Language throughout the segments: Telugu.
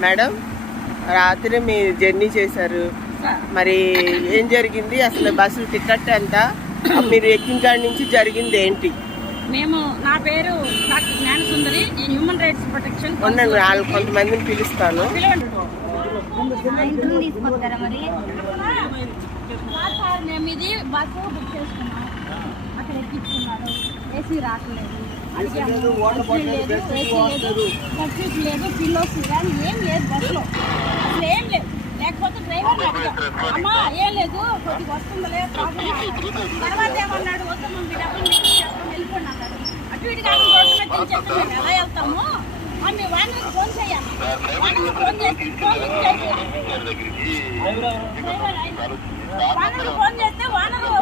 మేడం రాత్రి మీ జర్నీ చేశారు మరి ఏం జరిగింది అసలు బస్సు టికెట్ ఎంత మీరు ఎక్కిన కాడి నుంచి జరిగింది ఏంటి మేము నా పేరు డాక్టర్ జ్ఞాన సుందరి నేను హ్యూమన్ రైట్స్ ప్రొటెక్షన్ ఉండండి వాళ్ళు కొంతమందిని పిలుస్తాను మేము ఇది బస్సు బుక్ చేసుకున్నాం అక్కడ ఏసీ రావట్లేదు అడిగాము. లేదు, ఏసీ లేదు, బడ్జెట్ లేదు పిల్లోస్ కానీ ఏం లేదు బస్సులో అసలు ఏం లేదు లేకపోతే డ్రైవర్ అడిగాం అమ్మా ఏం లేదు కొద్దిగా వస్తుందిలే తర్వాత ఏమన్నాడు వద్దాము మీ డబ్బులు వెళ్ళిపోండి అన్నాడు అటు ఇటు రోడ్డు మీద మేము ఎలా వెళ్తాము అని వాడిని ఫోన్ చేయాలి వాడిని ఫోన్ చేసి ఫోన్ వానరు ఫోన్ చేస్తే వానరు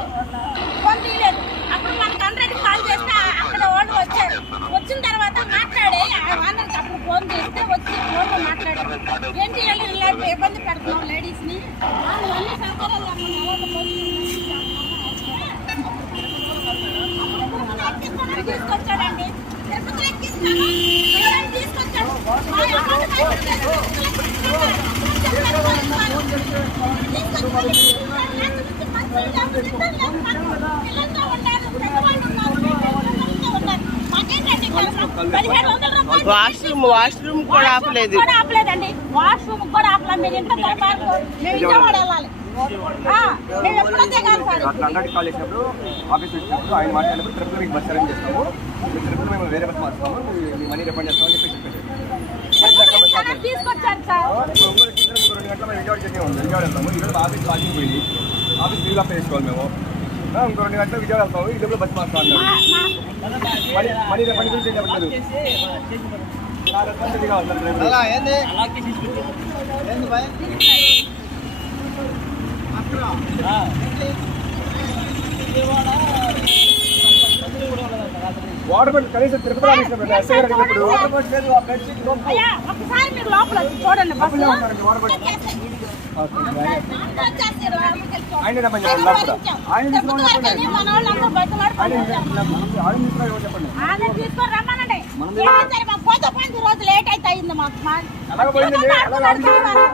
ఫోన్ తీయలేదు అప్పుడు మనకు హండ్రెడ్ కాల్ చేస్తే అక్కడ వాళ్ళు వచ్చారు వచ్చిన తర్వాత మాట్లాడి ఆ అప్పుడు ఫోన్ చేస్తే వచ్చి ఫోన్లో మాట్లాడారు ఏంటి వెళ్ళి ఇలాంటి ఇబ్బంది పెడుతున్నాం లేడీస్ని? వాళ్ళు అన్ని సౌకర్యాలు తీసుకొచ్చాడండి. తిరుపతిలో తీసుకొచ్చాడు. వాష్రూమ్ వాష్రూమ్ కూడా ఆపలేదు. కూడా ఆపలేదండి. వాష్రూమ్ కూడా ఆపలేదు. మీరు ఇంట్లో వెళ్ళాలి. కాల్ చేసినప్పుడు ఆఫీస్ వచ్చినప్పుడు ఆయన మాట్లాడినప్పుడు ట్రిపుల్ మీకు బస్ అరేంజ్ చేస్తాము. మీ ట్రిపుల్ మేము వేరే బస్ మార్చుతాము. మీ- మీ మనీ రిఫండ్ చేస్తామని చెప్పి చెప్పేసి అక్కడ తీసుకొచ్చారు సార్. ఇప్పుడు ఒంగోలు ఎక్కించిన ఇంకో రెండు గంటల మేము విజయవాడ జర్నీ ఉంది విజయవాడ వెళ్తాము ఈరోజు ఆఫీస్ లాగింగ్ పోయింది. ఆఫీస్ లీవ్ అప్లై చేసుకోవాలి మేము. ఇంకో రెండు గంటలు విజయవాడ వెళ్తాము ఈ లోపల బస్ మార్చుతాం అన్నాడు మా- మా- మనీ మనీ రిఫండ్ గురించి ఏం చెప్పట్లేదు నా రెస్పాన్సిబిలిటీ కావాలి సార్ డ్రైవర్. వాటర్ బాటిల్ కనీసం తిరుపతి రానిస్తాం ఎస్ఐ గారు అడిగినప్పుడు వాటర్ బాటిల్ లేదు ఆ బెడ్ షీట్ లోపల అయ్యా ఒకసారి మీరు లోపల వచ్చి చూడండి బస్సు ఉంటారండి, వాటర్ బాటిల్ ఆయన చెప్పండి. ఆయన చెప్పండి. ఆయన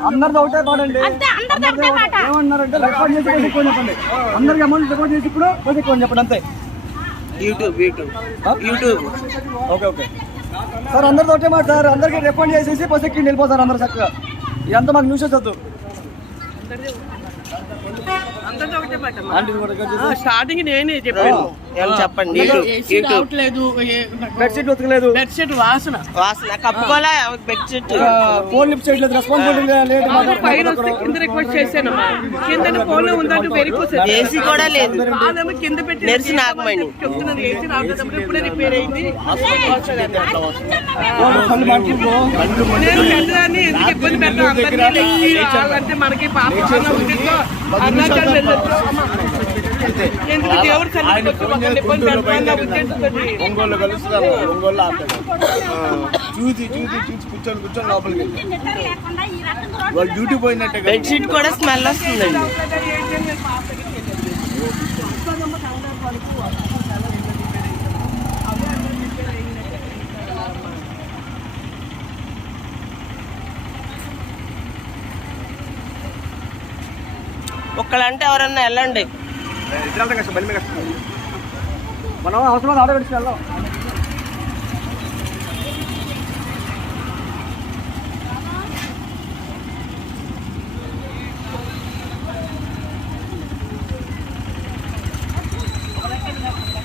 అందరిది ఒకటే ఏమన్నారంటే రికార్డ్ చేసి చెప్పండి అందరికి అమౌంట్ రికార్డ్ చేసి ఇప్పుడు చెప్పండి అంతే. YouTube YouTube. YouTube. Okay okay. Sir అందరితో మాట సార్. అందరికి రిఫండ్ చేసేసి బస్ ఎక్కి వెళ్ళిపోతారు అందరు చక్కగా. ఇదంతా మాకు న్యూస్ వద్దు ఆంటీ కూడా రికార్డ్ చేసి స్టార్టింగ్ నేనే చెప్పాను. ఏం చెప్పండి? రావట్లేదు బెడ్ షీట్ ఉతకలేదు. బెడ్షీట్ వాసన. వాసన కప్పుకోలే బెడ్షీట్ ఫోన్ లిఫ్ట్ చేయట్లేదు రెస్పాన్సిబిలిటీ లేదు పైన వస్తే కింద రిక్వెస్ట్ చేశానమ్మా. కింద ఫోన్లో ఉందంటే వెరిపోతుంది ఏసీ కూడా లేదు. కింద పెట్టి నెర్సి నాగమణి. చెప్తున్నాను. ఏసీ రావట్లేదు ఇప్పుడే రిపేర్ అయింది. కళ్ళు మాట్లాడుకో నేను ఎందుకు ఇబ్బంది మనకి పాప ఒంగోలు కలుస్తాము ఒంగోలు చూసి చూసి చూసి కూర్చొని కూర్చొని లోపలికి వెళ్ళి డ్యూటీ పోయినట్టే. బెడ్షీట్ కూడా స్మెల్ వస్తుందండి ఒక్కలంటే ఎవరన్నా వెళ్ళండి ఇద్దరు వెళ్తాం కష్టం బండి మీద కష్టం మనం అవసరం ఆటో పెట్టుకు వెళ్దాం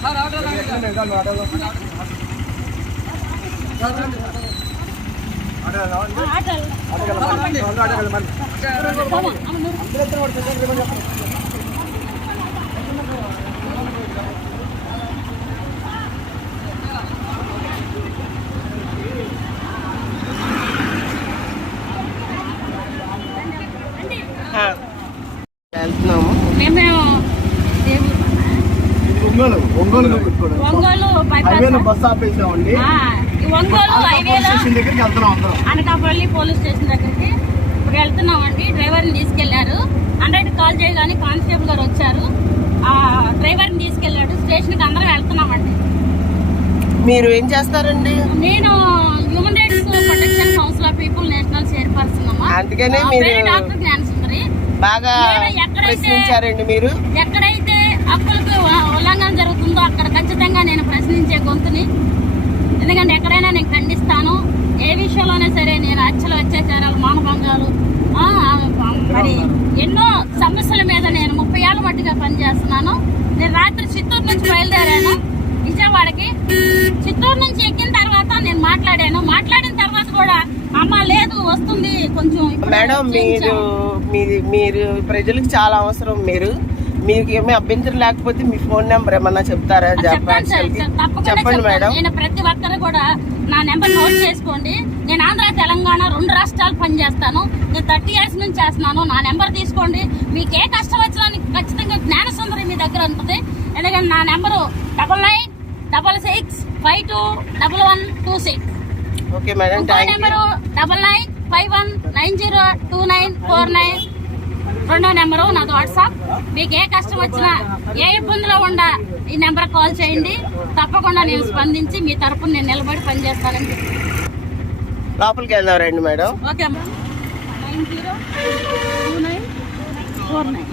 ఆ. వెళ్తున్నాము. మేము ఒంగోలు ఒంగోలు బస్ ఆపేసామండి. ఒంగోలు హైవేలో అనకాపల్లి పోలీస్ స్టేషన్ దగ్గరికి. ఇప్పుడు వెళ్తున్నామండి. డ్రైవర్ని తీసుకెళ్ళారు. హండ్రెడ్ కాల్ చేయగానే కానిస్టేబుల్ గారు వచ్చారు. ఆ డ్రైవర్ని తీసుకెళ్ళాడు స్టేషన్కి అందరం వెళ్తున్నామండి. మీరు ఏం చేస్తారండి? నేను human rights protection council of people national chairperson అమ్మా అందుకనే మీరు- డాక్టర్ జ్ఞానసుందరి. బాగా నేను ఎక్కడైతే- ప్రశ్నించారండి మీరు? ఎక్కడైతే హక్కులకు ఉల్లంఘన జరుగుతుందో అక్కడ ఖచ్చితంగా నేను ప్రశ్నించే గొంతుని ఎందుకంటే ఎక్కడైనా నేను ఖండిస్తాను ఏ విషయంలోనే సరే నేను హత్యలు అత్యాచారాలు మానభంగాలు ఆ, ఆ, మరి ఎన్నో సమస్యల మీద నేను ముప్పై ఏళ్ళ మట్టిగా పనిచేస్తున్నాను నేను రాత్రి చిత్తూరు నుంచి బయలుదేరాను. విజయవాడకి. చిత్తూరు నుంచి ఎక్కిన తర్వాత నేను మాట్లాడాను. మాట్లాడిన తర్వాత కూడా అమ్మ లేదు వస్తుంది కొంచెం మేడం మీరు చేయించాము." మీది మీరు ప్రజలకు చాలా అవసరం మీరు. మీకు ఏమీ అభ్యంతరం లేకపోతే మీ ఫోన్ నెంబర్ ఏమన్నా చెప్తారా? చెప్పండి. మేడం. నేను ప్రతి ఒక్కరు కూడా నా నెంబర్ నోట్ చేసుకోండి. నేను ఆంధ్ర తెలంగాణ రెండు రాష్ట్రాలు పనిచేస్తాను. నేను థర్టీ ఇయర్స్ నుంచి చేస్తున్నాను. నా నెంబర్ తీసుకోండి. మీకు ఏ కష్టం వచ్చినా ఖచ్చితంగా జ్ఞాన సుందరి మీ దగ్గర ఉంటుంది. ఎందుకంటే నా number double nine double six five two double one two six. Okay madam number double nine five one nine zero two nine four nine. రెండో నెంబరు నాది వాట్సాప్ మీకు ఏ కష్టం వచ్చినా ఏ ఇబ్బందిలో ఉండా ఈ నెంబర్ కాల్ చేయండి. తప్పకుండా నేను స్పందించి మీ తరపున నేను నిలబడి పనిచేస్తానని చెప్పి లోపలికి వెళ్దాం రండి మేడం. ఓకే అమ్మా. Nine zero two nine four nine.